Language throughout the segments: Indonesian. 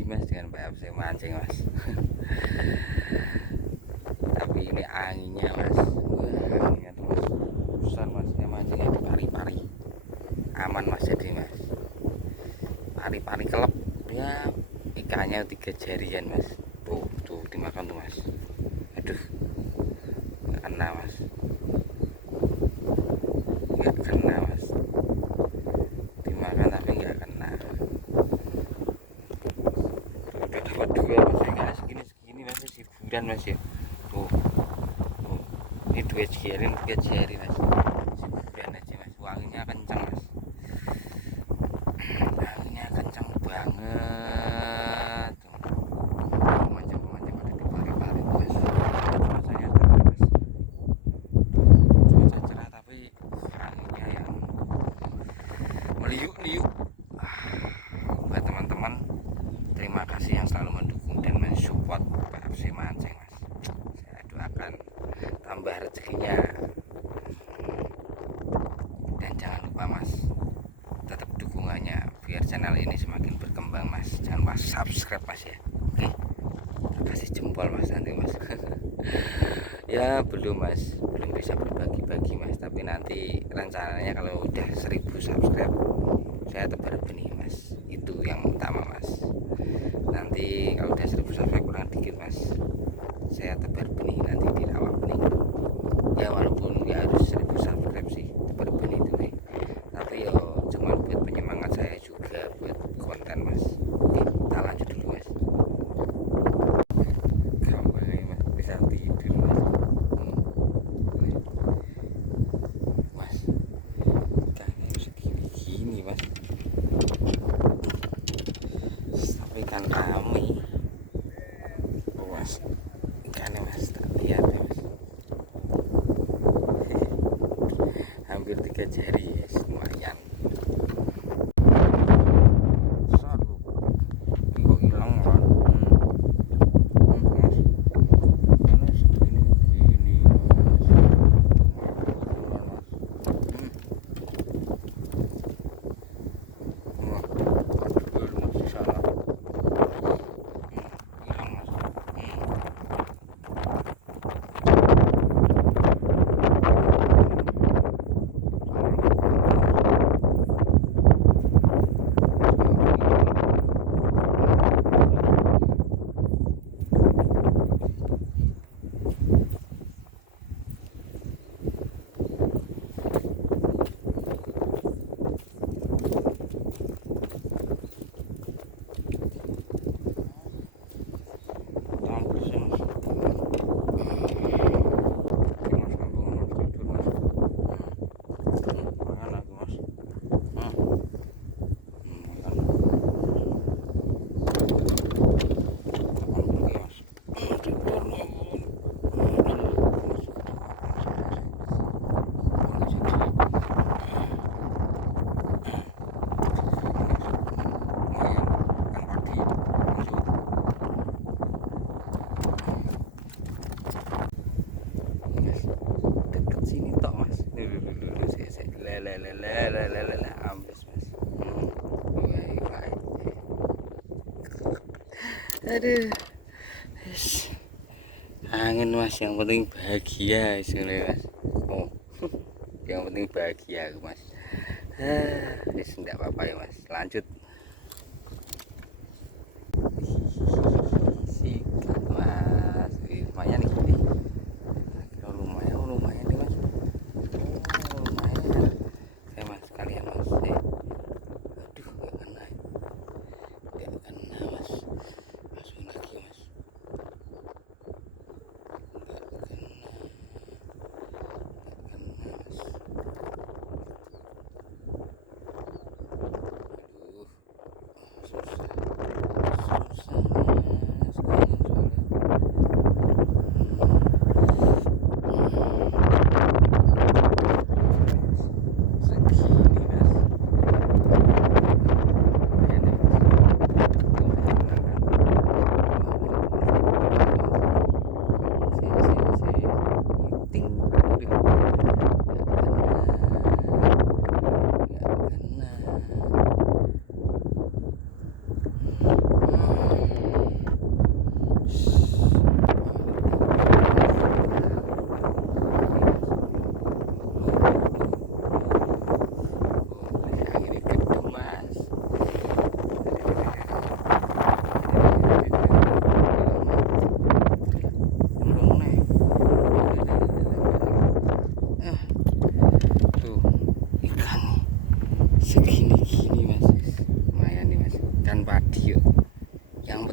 lagi mas dengan PFC mancing mas. Tapi ini anginnya mas. Wah, anginnya tuh mas besar mas. Saya mancingnya di pari-pari aman mas, jadi mas pari-pari kelep ya, ikannya 3 jarian mas. Tuh dimakan tuh mas. Aduh, nggak kena mas, nggak kena mas, dimakan tapi nggak kena. Udah dapat 2 mas, nggak segini mas, hiburan mas ya. Tuh, ini 2 jari, 3 jari mas, hiburan aja mas. Wanginya kencang mas, wanginya kencang banget. Pemancing ada di pari-pari mas. Cuacanya cerah mas, cuaca cerah tapi anginnya yang meliuk-liuk. Buat teman-teman, terima kasih yang selalu mendukung dan mensupport PFC Mancing mas. Saya doakan tambah rezekinya, dan jangan lupa mas, tetap dukungannya biar channel ini semakin berkembang mas. Jangan lupa subscribe mas ya. Oke, kasih jempol mas nanti mas. Ya belum mas, belum bisa berbagi-bagi mas, tapi nanti rencananya kalau udah 1000 subscribe saya tebar benih mas. Itu yang utama mas. Nanti kalau udah 1000 subscribe kurang dikit mas, saya tebar benih nanti di rawa benih. Ya walaupun nggak harus 1000 subscribe sih tebar benih itu nih, tapi yo cuma buat penyemangat saya juga buat konten mas. Oke, kita lanjut dulu mas. Gampang mas, bisa tidur mas. Mas, ikannya segini-gini mas, tapi ikan rame. Oh mas, ikannya mas, tak lihat ya mas. Hampir 3 jari ya, lumayan. Satu, ini kok hilang kan? Mas, ikannya segini-gini mas. Wah, aduh mas, salah. Hilang mas. Campur sih mas. Oke mas, kampung mas, tidur mas. Makan aku mas. Makan. Makan lagi mas. Tidur mas. Deket sini tok mas. Lele ambes mas. Baik. Aduh, angin mas, yang penting bahagia istilahnya mas. Oh, yang penting bahagia mas. Enggak apa-apa ya mas, lanjut. Sikat mas, lumayan nih. Lumayan nih mas. Lumayan. Mas kalian mas. Aduh, nggak kena. Nggak kena mas. Masukin lagi mas. Nggak kena. Mas. Aduh.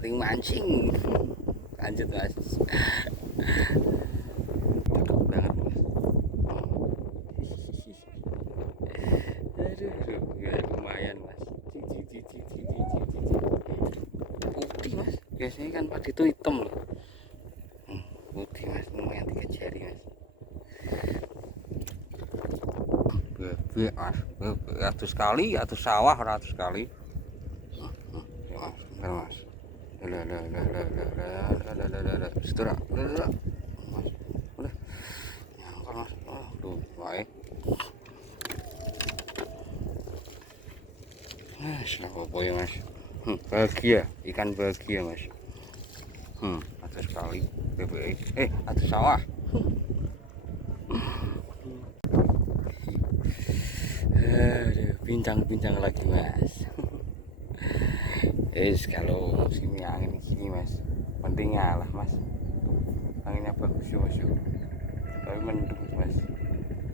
setting mancing. Lanjut mas. Cakep banget mas. Aduh, ya lumayan mas. Putih mas, biasanya kan padi itu hitam loh. Putih mas, lumayan 3 jari mas. Bebek mas, ratus kali, ratus sawah, ratus kali. Ya mas, bentar mas. Setura, mas, udah, nyangkal mas. Aduh, baik. Apa ya mas? Bahagia, ikan bahagia mas. Ratus kali bebek, ratus sawah. Bincang-bincang lagi mas. Kalau musim angin gini mas, penting ngalah mas. Anginnya bagus ya mas, tapi mendung mas,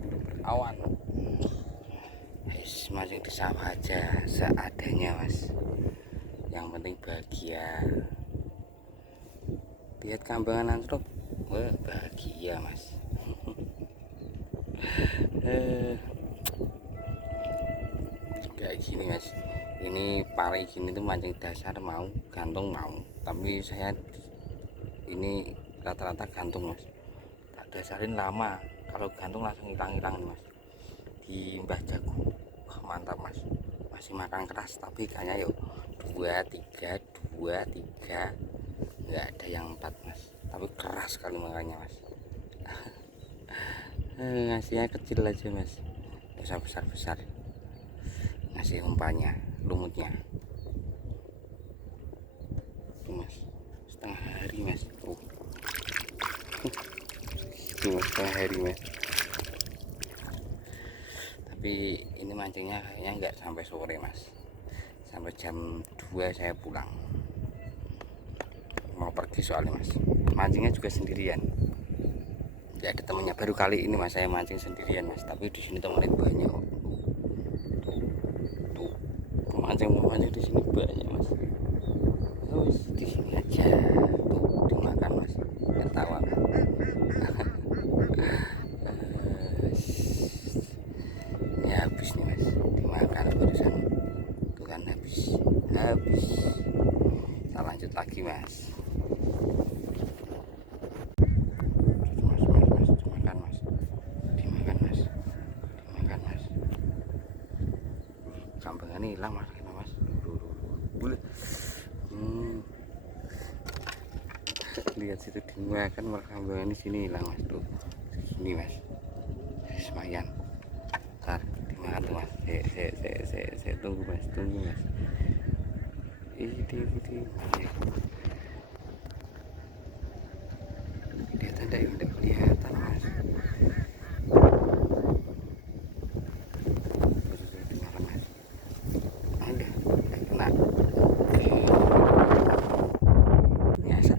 mendung berawan. Mancing di sawah aja seadanya mas, yang penting bahagia. Lihat kambangan antrop, bahagia mas. Kayak gini mas, ini pari gini tuh mancing dasar mau, gantung mau, tapi saya ini rata-rata gantung mas. Tak dasarin lama, kalau gantung langsung hilang-hilang mas. Di Mbah Jago, mantap mas, masih makan keras tapi ikannya yuk 2, 3, 2, 3, nggak ada yang 4 mas, tapi keras sekali makannya mas. Ngasihnya kecil aja mas, nggak usah besar-besar. Ngasih umpannya, lumutnya tuh mas, setengah hari mas. Tuh setengah hari mas. Tapi ini mancingnya kayaknya nggak sampai sore mas, sampai jam 2 saya pulang, mau pergi soalnya mas. Mancingnya juga sendirian, nggak ada temennya. Baru kali ini mas saya mancing sendirian mas, tapi di sini temenin banyak. Mancing di sini banyak mas. Terus di sini aja tuh dimakan mas, ketawa. Ya habis nih mas, dimakan barusan tuh kan, habis. Kita lanjut lagi mas. Dimakan mas. Kambangannya hilang mas, lihat situ dimakan, malah kambangan di sini hilang mas. Tuh sini mas, semayan. Ntar dimakan tuh mas. Saya tunggu mas. Ini kelihatan mas. Dimakan mas. Ada kena. Nyasak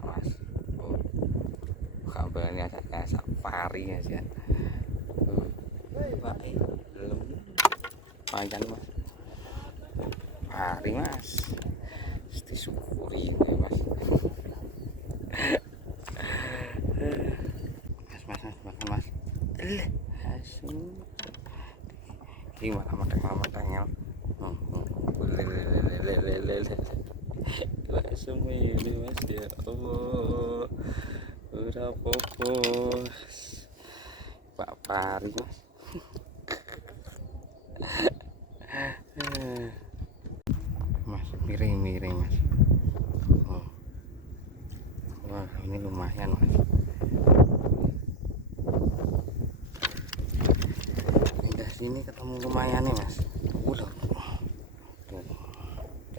mas. Kambangannya nyasak pari aja. Belum panjang mas, pari mas, disyukuri mas. Mas makan mas. Asu gimana matang-matangnya. Langsung ini mas, ya Allah, udah popos Pak Pari mas. Mas miring mas. Wah ini lumayan mas. Pindah sini ketemu lumayan nih mas. Udah tuh,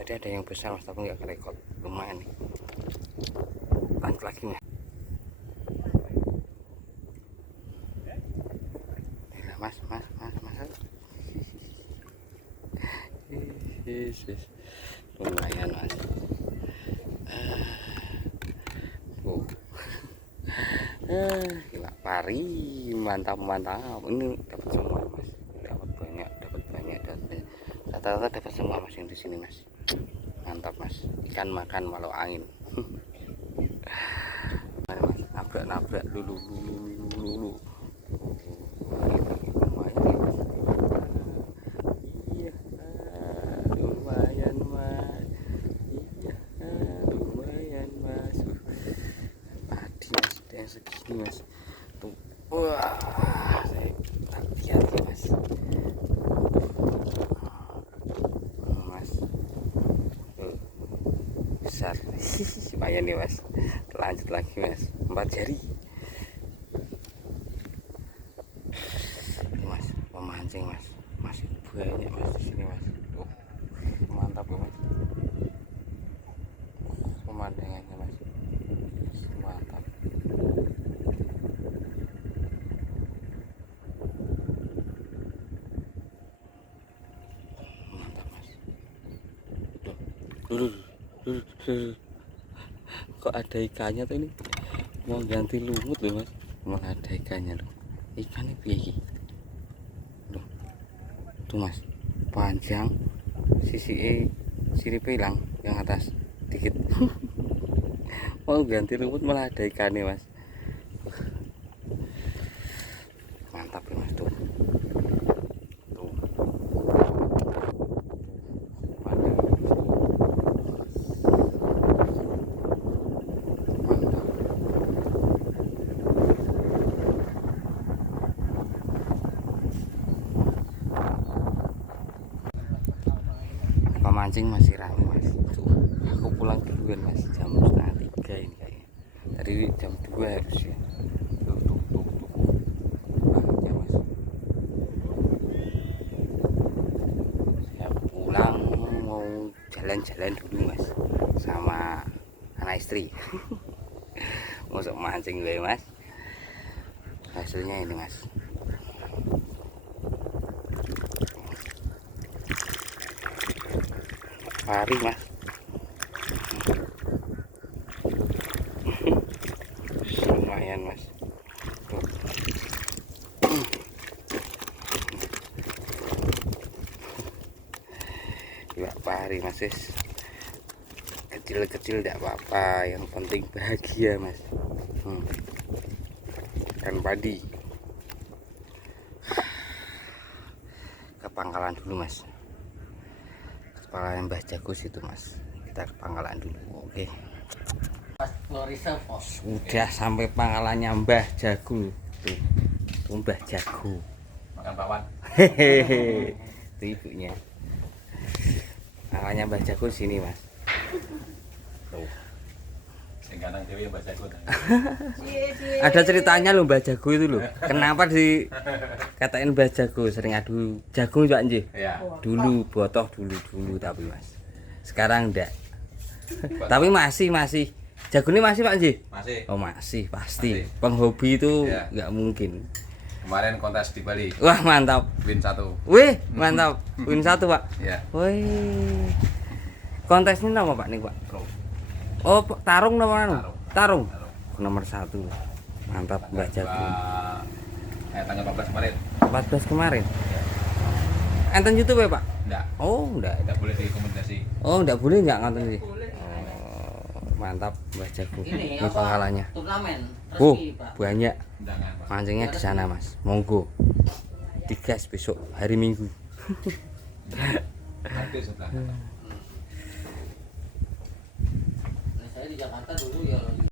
tadi ada yang besar mas, tapi nggak kerekod. Lumayan nih. Lanjut lagi mas. Mas lumayan mas. Gila pari, mantap. Ini dapat semua mas, dapat banyak. Rata-rata dapat semua mas yang di sini mas. Mantap mas, ikan makan walau angin. Mari mas, nabrak lulu. Iya, lumayan mas. Iya, lumayan mas. Padi mas, udah yang segini mas. Tuh, wah, saya hati-hati mas. Mas, besar. Lumayan nih mas. Lanjut lagi mas, 4 jari. Ini mas, memancing mas, masih banyak mas di sini mas. Mantap ya mas. Pemandangannya mas, mantap. Mantap mas. Duh, kok ada ikannya tuh ini? Mau ganti lumut loh mas, mau ada ikannya loh. Ikannya piye? Loh, tuh mas, panjang, sisi siripnya hilang yang atas dikit. Mau ganti lumut malah ada ikannya mas. Mantap ya mas tuh. Tuh. Pemancing masih ramai mas. Tuh, aku pulang duluan mas, jam 2:30 ini kayaknya. Tadi jam 2 harusnya. Tuh. Banyak mas. Saya pulang mau jalan-jalan dulu mas, sama anak istri. Masuk mancing gue mas. Hasilnya ini mas. Pari mas. Lumayan mas. Tuh. Dua pari mas. Kecil-kecil tidak apa-apa, yang penting bahagia mas. Ikan padi. Ke Pangkalan dulu mas. Pangkalan Mbah Jagus itu mas, kita ke Pangkalan dulu. Oke. Sudah sampai pangkalannya Mbah Jago. Tuh Mbah Jago. Makan bakwan. Hehehe. Itu ibunya. Pangkalannya Mbah Jago sini mas. Tuh. Sing kanang dhewe Mbak Jago. Ada ceritanya loh Mbah Jago itu loh. Kenapa dikatain Mbah Jago? Sering adu jagung juga nggih. Iya. Dulu botoh dulu tapi mas. Sekarang enggak. Tapi masih. Jagung ini masih Pak Nji? Masih. Oh masih pasti. Masih. Penghobi itu Ya. nggak mungkin. Kemarin kontes di Bali. Wah mantap. Win 1. Wih mantap. Win 1 Pak. Iya. Wih. Kontesnya apa Pak nih Pak? Pro. Oh tarung nama anu? Tarung. Tarung. Nomor 1. Mantap Mbak Jagung. Tanggal 14 kemarin. 14 kemarin. Enten YouTube ya Pak? Enggak. Oh enggak. Enggak boleh dikomunikasi. Oh enggak boleh enggak nonton sih? Mantap Mbak Jago. Ini pangkalannya. Turnamen Oh, resmi, Pak. banyak. Undangan, Pak. Mancingnya di sana, Mas. Monggo. Digas besok hari Minggu. Nanti sebelah. Nah, saya di Jakarta dulu ya